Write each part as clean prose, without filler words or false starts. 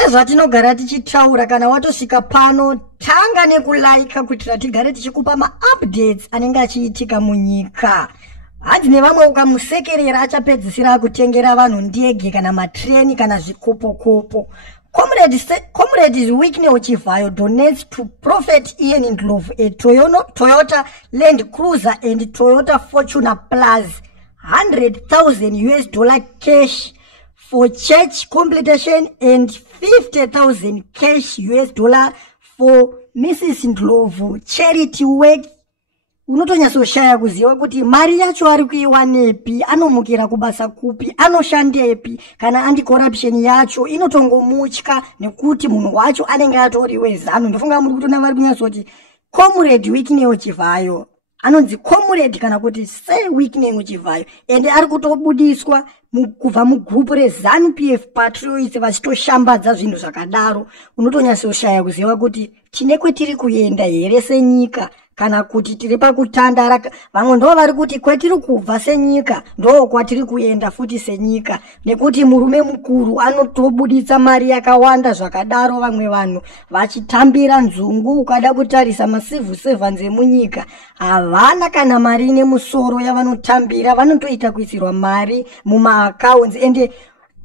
sezvatinogara tichitaura kana watosvika pano tanga nekulaika kuitira tigare tichikupa ma-updates anenge achiitika munyika. Hanzi nevamwe ukamusekerera achapedzisira akutengera vanhu ndege kana matreni kana zvikopokopo. Comrades Whitney Ochivhayo donates to Prophet Ian Ndlovu a Toyota Land Cruiser and Toyota Fortuner Plus $100,000 cash for church completion and $50,000 cash for Mrs. Ndlovu charity work. Unotonyasoshaya kuziva kuti mari yacho ari kuiwanepi, anomukira kubasa kupi, anoshandepi, kana anti-corruption yacho inotongomutya nekuti munhu wacho anenge atoriwe zano. Ndofunga muri kutona vari kunyasoti Comrade Whitney Ochivhayo anonzi comrade kana kuti say Whitney Ochivhayo, ende ari kutobudiswa kubva mugrupu rezanu PF Patriots vachitoshambadza zvinhu zvakadaro. Unotonyasoshaya kuziva kuti tine kwetiri kuenda here senyika kana kuti tiri pakutandara. Vamwe ndo vari kuti kwetiri kubva senyika ndo kwatiri kuenda futi senyika, nekuti murume mukuru anotobuditsa mari yakawanda zvakadaro. Vamwe vanhu vachitambira nzungu, ukada kutarisa macivil servants emunyika havana kana mari nemusoro yavanotambira, vanotoita kuisirwa mari muma-accounts. Ende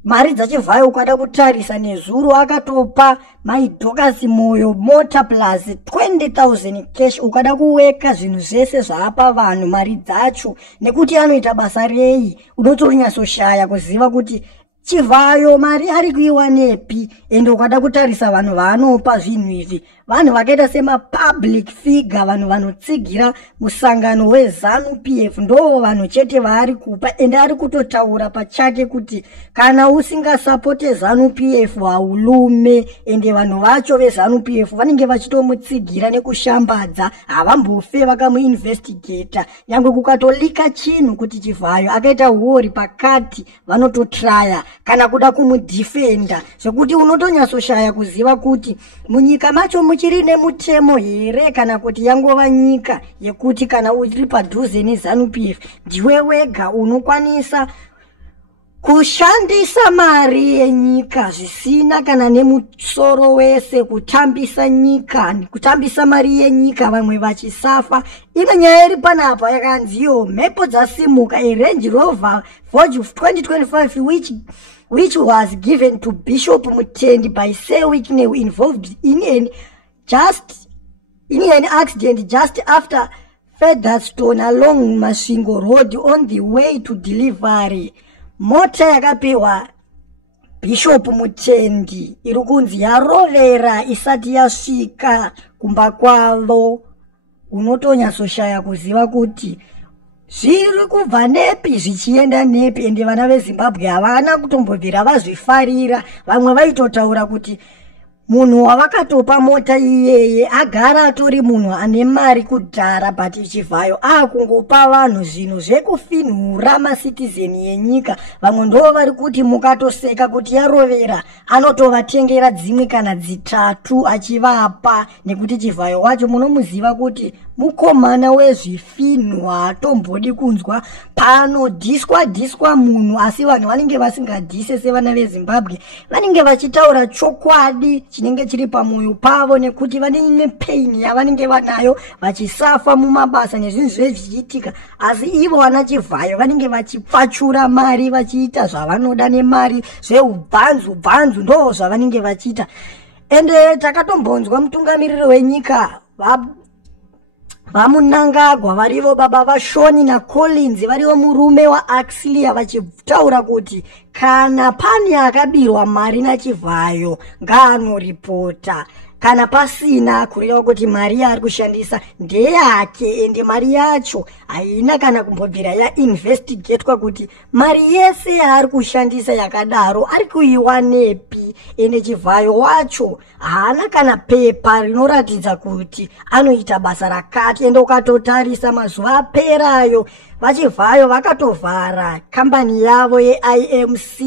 mari dzachivhayo ukada kutarisa nezuro akatopa maidhokasi moyo mota plus $20,000 cash ukada kuweka zvinhu zvese zvaapa vanhu mari dzacho, nekuti anoita basa rei. Unotonyasoshaya kuziva kuti Chivhayo mari ari kuiwanepi. Ende ukada kutarisa vanhu vaanopa zvinhu izvi vanhu vakaita sema-public figure, vanhu vanotsigira musangano wezanu PF ndo vanhu chete vaari kupa. Ende ari kutotaura pachake kuti kana usingasapote zanu PF haulume. Ende vanhu vacho vezanu PF vanenge vachitomutsigira nekushambadza, havambofe vakamuinvestigata. Nyangwe kukatolika chinhu kuti Chivhayo akaita huori pakati vanototraya kana kuda kumudifenda, zvekuti unotonyasoshaya kuziva kuti munyika macho muchiri nemutemo here kana kuti yangova nyika yekuti kana uri padhuze nezanu PF ndiwe wega unokwanisa kushandisa mari yenyika zvisina kana nemusoro wese, kutambisa nyika, kutambisa mari yenyika, vamwe vachisafa. Ine nyaya iri panapa yakanziyo mhepo dzasimuka, a Range Rover Vogue 2025 which was given to Bishop Mutendi by Sir Whitney involved in an accident just after Featherstone along Masvingo Road on the way to delivery. Mota yakapiwa Bishop Mutendi iri kunzi yarovera isati yasvika kumba kwavo. Unotonyasoshaya kuziva kuti zviri kubva nepi zvichienda nepi. Ende vana veZimbabwe havana kutombobvira vazvifarira. Vamwe vaitotaura kuti munhu wavakatopa mota iyeye agara atori munhu ane mari kudhara, but Chivhayo akungopa vanhu zvinhu zvekufinhura macitizeni yenyika. Vamwe ndo vari kuti mukatoseka kuti yarovera anotovatengera dzimwe kana dzitatu achivapa, nekuti Chivhayo wacho munomuziva kuti mukomana wezvifinhwa, hatombodi kunzwa panodhiswa munhu, asi vanhu vanenge vasingadhise sevana veZimbabwe. Vanenge vachitaura chokwadi chinenge chiri pamwoyo pavo, nekuti vane imwe pain yavanenge vanayo vachisafa mumabasa nezvinhu zvezvichiitika. Asi ivo vana Chivhayo vanenge vachipfachura mari, vachiita zvavanoda nemari, zveubvanzu ndo zvavanenge vachiita. Ende takatombonzwa mutungamiriri wenyika vamunangagwa varivo baba vaShoni naCollins, varivo murume waAxlia, vachitaura kuti kana pane akabirwa mari naChivhayo ngaanoripota, kana pasina kureva kuti mari yaari kushandisa ndeyake. Ende mari yacho haina kana kumbobvira yainvestigatwa kuti mari yese yaari kushandisa yakadaro ari kuiwanepi. Ende Chivhayo wacho haana kana pepa rinoratidza kuti anoita basa rakati. Ende ukatotarisa mazuva aperayo vaChivhayo vakatovhara kambani yavo yeIMC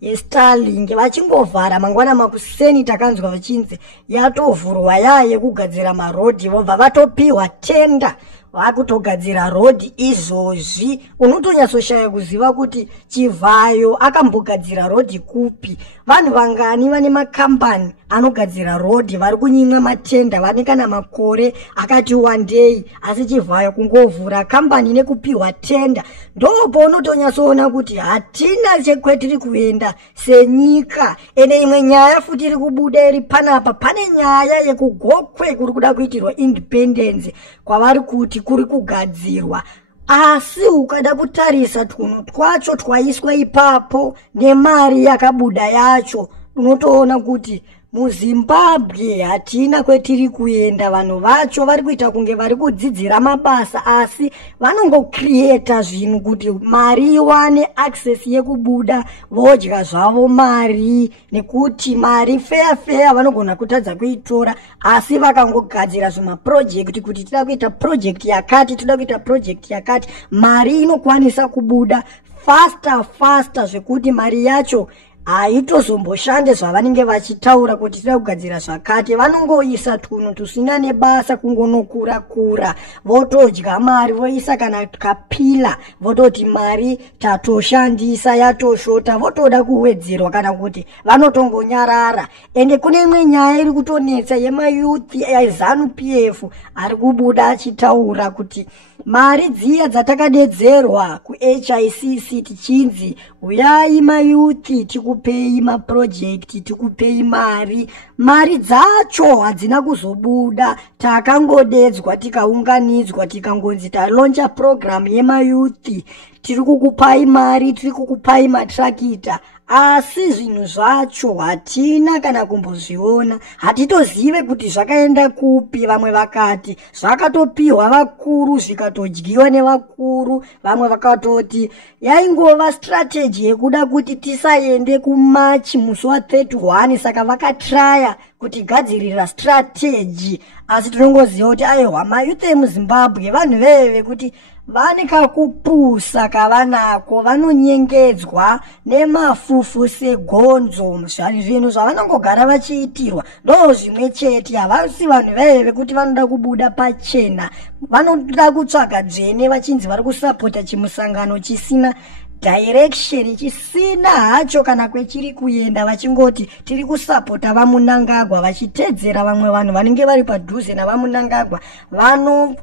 yeStarlink, vachingovhara mangwana makuseni takanzwa vachinzi yatovhurwa yekugadzira marodhi, vobva vatopiwa tenda vakutogadzira road izvozvi. Unotonyatsoshaya kuziva kuti Chivhayo akambogadzira road kupi. Vanhu vangani vane makambani anogadzira road vari kunyimwa matenda vane kana makore akati wandei, asi Chivhayo kungovhura kambani nekupiwa tenda. Ndopo unotonyatsoona kuti hatina chekwetiri kuenda senyika. Ene imwe nyaya futi iri kubuda iri panapa, pane nyaya yekugokwe kuri kuda kuitirwa independence kwavari kuti kuri kugadzirwa. Asi ukada kutarisa tunhu twacho twaiswa ipapo nemari yakabuda yacho, unotoona kuti muZimbabwe hatina kwetiri kuenda. Vanhu vacho vari kuita kunge vari kudzidzira mabasa, asi vanongocreata zvinhu kuti mari iwane access yekubuda vodya zvavo mari, nekuti mari fair vanogona kutadza kuitora, asi vakangogadzira zvimaprojekti kuti tida kuita project yakati, tida kuita project yakati, mari inokwanisa kubuda faster zvekuti mari yacho haitozomboshande zvavanenge vachitaura kuti tida kugadzira zvakati. Vanongoisa tunhu tusina nebasa kungonokura, votodya mari, voisa kana kapila, vototi mari tatoshandisa yatoshota, votoda kuwedzerwa kana kuti vanotongonyarara. Ende kune imwe nyaya iri kutonetsa yemayouth eZANU-PF ari kubuda achitaura kuti mari dziya dzatakadedzerwa kuHICC tichinzi uyai mayouth tikupei maprojekti, tikupei mari dzacho hadzina kuzobuda. Takangodedzwa, tikaunganidzwa, tikangonzi talonja program yemayouth, tiri kukupai mari, tiri kukupai matrakita, asi zvinhu zvacho hatina kana kumbozviona. Hatitozive kuti zvakaenda kupi. Vamwe vakati zvakatopiwa vakuru zvikatodyiwa nevakuru, vamwe vakatoti yaingova strategy yekuda kuti tisaende kumachi musi wa31, saka vakatraya kutigadzirira strategy. Asi tinongoziva kuti aiwa mayouth emuZimbabwe vanhu veve kuti vane kakupusa kavanako, vanonyengedzwa nemafufu segonzo. Zvinhu zvavanongogara vachiitirwa ndo zvimwe chete. Havasi vanhu veve kuti vanoda kubuda pachena, vanoda kutsvaga dzvene vachinzi vari kusapota chimusangano chisina direction, chisina hacho kana kwechiri kuenda, vachingoti tiri kusapota vaMunangagwa, vachitedzera vamwe vanhu vanenge vari padhuze navaMunangagwa vano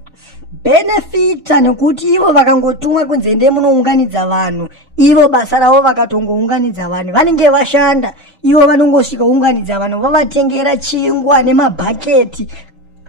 benefita, nekuti ivo vakangotumwa kunze ndemunounganidza vanhu, ivo basa ravo vakatongounganidza vanhu, vanenge vashanda. Ivo vanongosvika unganidza vanhu, vavatengera chingwa nemabhaketi.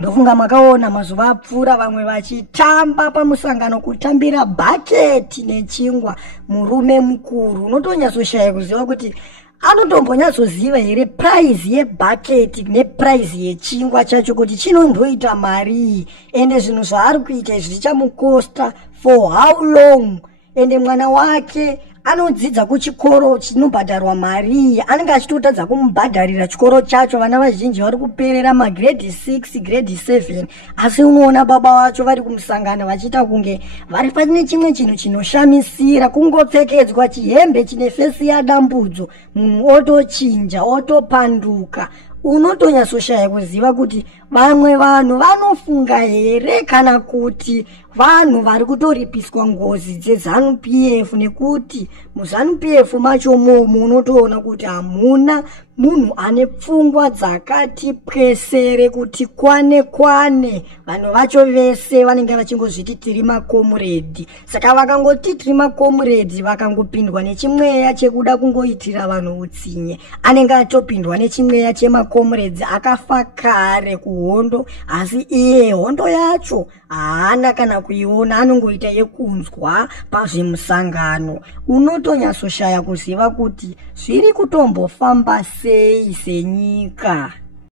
Ndofunga makaona mazuva apfuura vamwe vachitamba pamusangano kutambira bhaketi nechingwa. Murume mukuru unotonyatsoshaya kuziva kuti anotombonyatsoziva here price yebhaketi neprice yechingwa chacho kuti chinondoita mari, ende zvinhu zvaari kuita izvi zvichamukosta for how long. Ende mwana wake anodzidza kuchikoro chinobhadharwa mari, anenge achitotadza kumubhadharira chikoro chacho. Vana vazhinji vari kuperera magrade 6 grade 7, asi unoona baba vacho vari kumusangano vachiita kunge vari pane chimwe chinhu chinoshamisira, kungopfekedzwa chihembe chine fesi yadambudzo, munhu otochinja otopanduka. Unotonyatsoshaya kuziva kuti vamwe vanhu vanofunga here kana kuti vanhu vari kutoripiswa ngozi dzeZANU-PF, nekuti muZANU-PF macho momo unotoona kuti hamuna munhu ane pfungwa dzakati pwesere kuti kwane. Vanhu vacho vese vanenge vachingozviti tiri makomuredi, saka vakangoti tiri makomuredi vakangopindwa nechimweya chekuda kungoitira vanhu utsinye. Anenge atopindwa nechimweya chemakomuredi, akafa kare kuhondo, asi iye hondo yacho haana kana kuiona, anongoita yekunzwa pazvemusangano. Unotonyatsoshaya kuziva kuti zviri kutombofamba sei senyika.